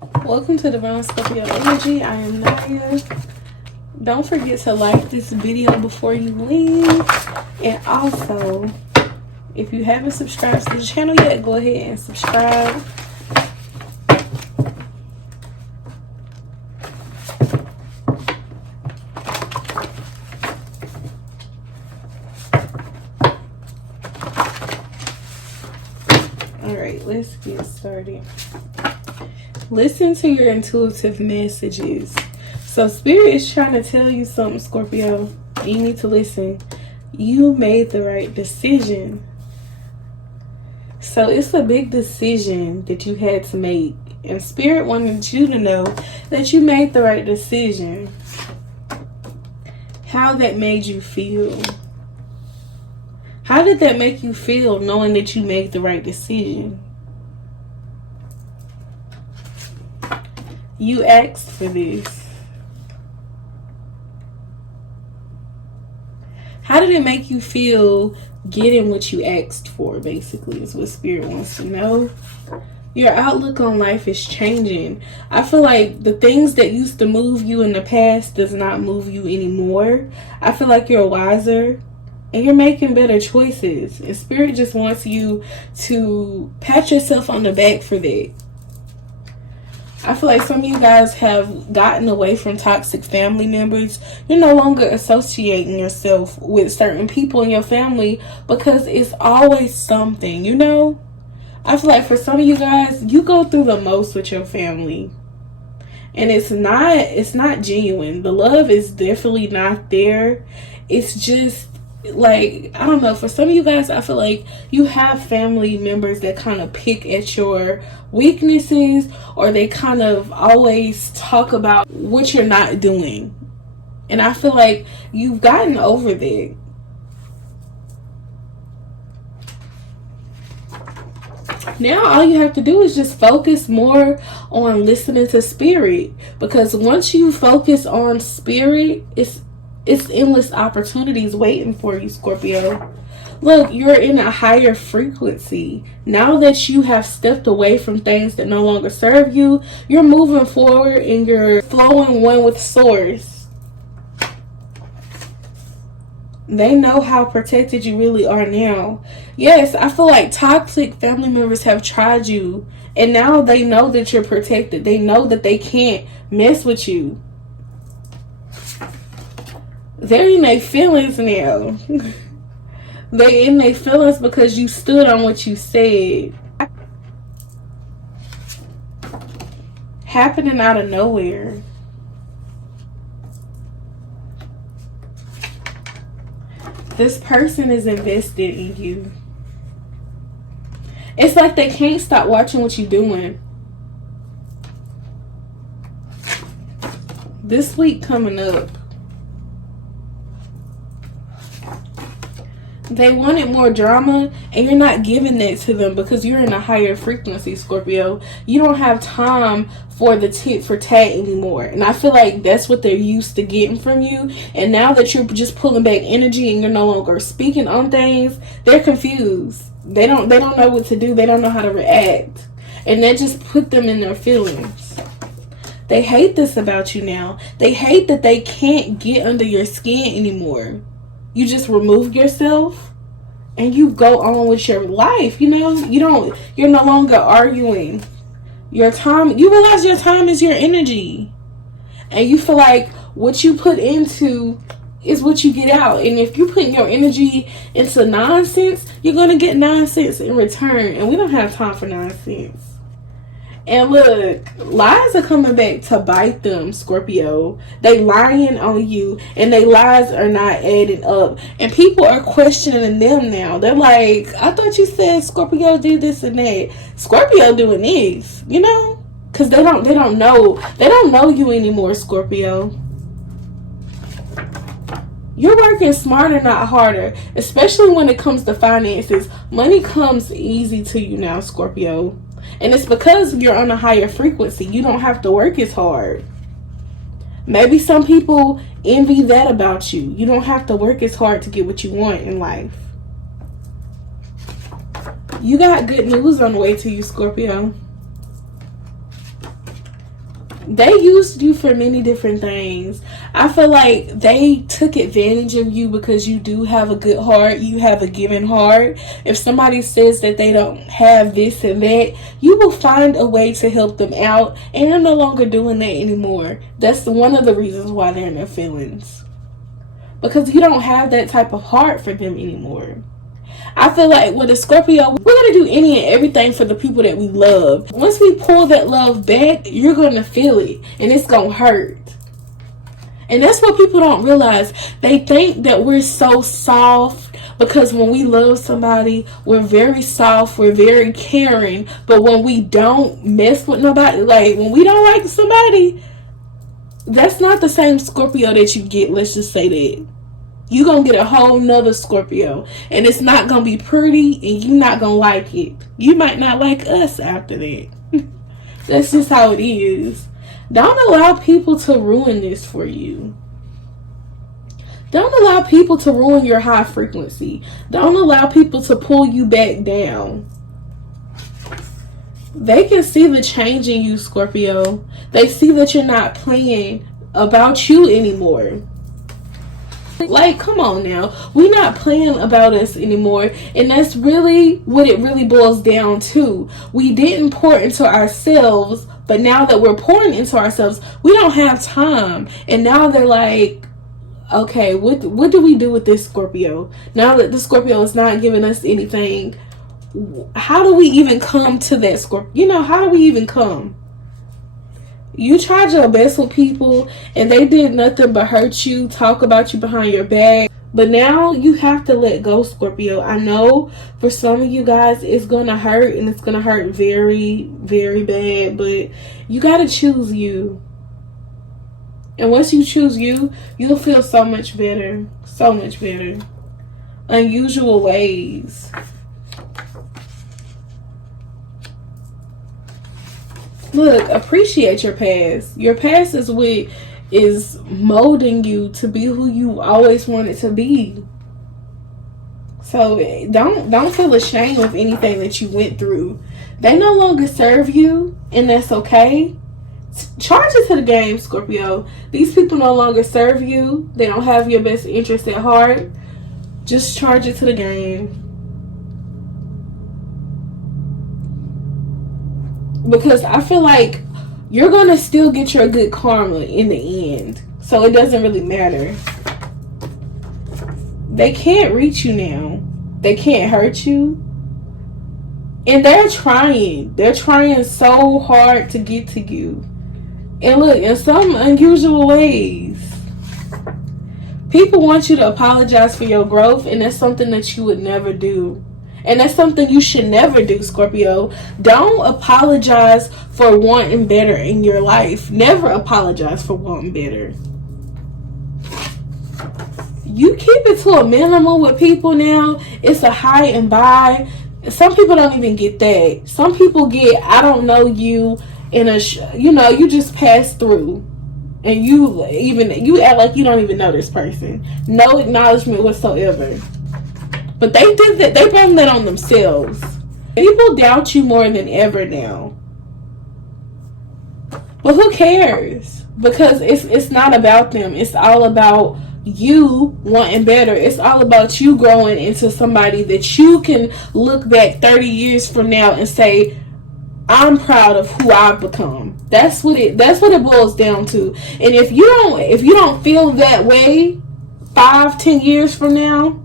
Welcome to Divine Scorpio Energy. I am Niyah. Don't forget to like this video before you leave. And also, if you haven't subscribed to the channel yet, go ahead and subscribe. Alright, let's get started. Listen to your intuitive messages. So Spirit is trying to tell you something, Scorpio. You need to listen. You made the right decision. So it's a big decision that you had to make. And Spirit wanted you to know that you made the right decision. How that made you feel. How did that make you feel knowing that you made the right decision? You asked for this. How did it make you feel getting what you asked for, basically, is what Spirit wants to know. Your outlook on life is changing. I feel like the things that used to move you in the past does not move you anymore. I feel like you're wiser and you're making better choices. And Spirit just wants you to pat yourself on the back for that. I feel like some of you guys have gotten away from toxic family members. You're no longer associating yourself with certain people in your family because it's always something, you know? I feel like for some of you guys, you go through the most with your family. And it's not genuine. The love is definitely not there. It's just like, I don't know, for some of you guys, I feel like you have family members that kind of pick at your weaknesses, or they kind of always talk about what you're not doing. And I feel like you've gotten over that. Now all you have to do is just focus more on listening to Spirit, because once you focus on Spirit, it's endless opportunities waiting for you, Scorpio. Look, you're in a higher frequency. Now that you have stepped away from things that no longer serve you, you're moving forward and you're flowing one with Source. They know how protected you really are now. Yes, I feel like toxic family members have tried you, and now they know that you're protected. They know that they can't mess with you. They're in their feelings now. They're in their feelings because you stood on what you said. Happening out of nowhere. This person is invested in you. It's like they can't stop watching what you're doing. This week coming up, they wanted more drama, and you're not giving that to them because you're in a higher frequency, Scorpio. You don't have time for the tit for tat anymore. And I feel like that's what they're used to getting from you. And now that you're just pulling back energy and you're no longer speaking on things, they're confused. They don't know what to do. They don't know how to react. And that just put them in their feelings. They hate this about you now. They hate that they can't get under your skin anymore. You just remove yourself and you go on with your life. You know, you're no longer arguing. Your time, you realize your time is your energy. And you feel like what you put into is what you get out. And if you put your energy into nonsense, you're going to get nonsense in return. And we don't have time for nonsense. And look, lies are coming back to bite them, Scorpio. They lying on you, and they lies are not adding up. And people are questioning them now. They're like, I thought you said Scorpio did this and that. Scorpio doing this, you know? Because they don't know you anymore, Scorpio. You're working smarter, not harder, especially when it comes to finances. Money comes easy to you now, Scorpio. And it's because you're on a higher frequency. You don't have to work as hard. Maybe some people envy that about you. You don't have to work as hard to get what you want in life. You got good news on the way to you, Scorpio. They used you for many different things. I feel like they took advantage of you because you do have a good heart. You have a giving heart. If somebody says that they don't have this and that, you will find a way to help them out, and they're no longer doing that anymore. That's one of the reasons why they're in their feelings. Because you don't have that type of heart for them anymore. I feel like with a Scorpio, we're going to do any and everything for the people that we love. Once we pull that love back, you're going to feel it, and it's going to hurt. And that's what people don't realize. They think that we're so soft because when we love somebody, we're very soft, we're very caring. But when we don't mess with nobody, like when we don't like somebody, that's not the same Scorpio that you get. Let's just say that. You're going to get a whole nother Scorpio. And it's not going to be pretty, and you're not going to like it. You might not like us after that. That's just how it is. Don't allow people to ruin this for you. Don't allow people to ruin your high frequency. Don't allow people to pull you back down. They can see the change in you, Scorpio. They see that you're not playing about you anymore. Like, come on now. We're not playing about us anymore. And that's really what it really boils down to. We didn't pour into ourselves, but now that we're pouring into ourselves, we don't have time. And now they're like, okay, what do we do with this Scorpio? Now that the Scorpio is not giving us anything, how do we even come to that Scorpio? You know, how do we even come? You tried your best with people and they did nothing but hurt you, talk about you behind your back. But now you have to let go, Scorpio. I know for some of you guys it's going to hurt, and it's going to hurt very, very bad. But you got to choose you. And once you choose you, you'll feel so much better. So much better. Unusual ways. Look, appreciate your past. Your past is what is molding you to be who you always wanted to be. So don't feel ashamed of anything that you went through. They no longer serve you, and that's okay. Charge it to the game, Scorpio. These people no longer serve you. They don't have your best interest at heart. Just charge it to the game. Because I feel like you're going to still get your good karma in the end. So it doesn't really matter. They can't reach you now. They can't hurt you. And they're trying. They're trying so hard to get to you. And look, in some unusual ways. People want you to apologize for your growth, and that's something that you would never do. And that's something you should never do, Scorpio. Don't apologize for wanting better in your life. Never apologize for wanting better. You keep it to a minimum with people now. It's a high and by. Some people don't even get that. Some people get, I don't know you, in a, you just pass through. And you act like you don't even know this person. No acknowledgement whatsoever. But they did that. They blame that on themselves. People doubt you more than ever now. But who cares? Because it's not about them. It's all about you wanting better. It's all about you growing into somebody that you can look back 30 years from now and say, I'm proud of who I've become. That's what it boils down to. And if you don't feel that way 5-10 years from now,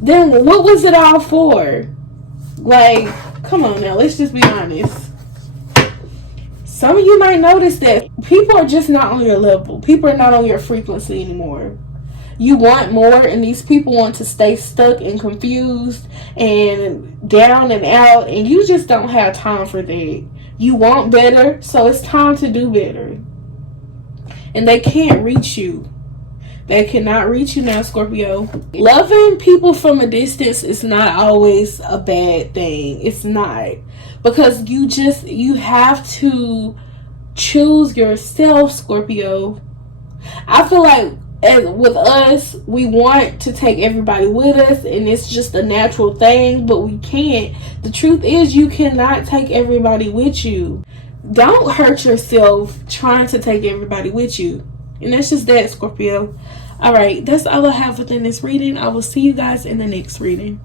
then what was it all for? Like, come on now, let's just be honest. Some of you might notice that people are just not on your level. People are not on your frequency anymore. You want more, and these people want to stay stuck and confused and down and out, and you just don't have time for that. You want better, so it's time to do better. And they can't reach you. They cannot reach you now, Scorpio. Loving people from a distance is not always a bad thing. It's not. Because you have to choose yourself, Scorpio. I feel like with us, we want to take everybody with us, and it's just a natural thing, but we can't. The truth is, you cannot take everybody with you. don't hurt yourself trying to take everybody with you. And that's just that, Scorpio. All right, that's all I have within this reading. I will see you guys in the next reading.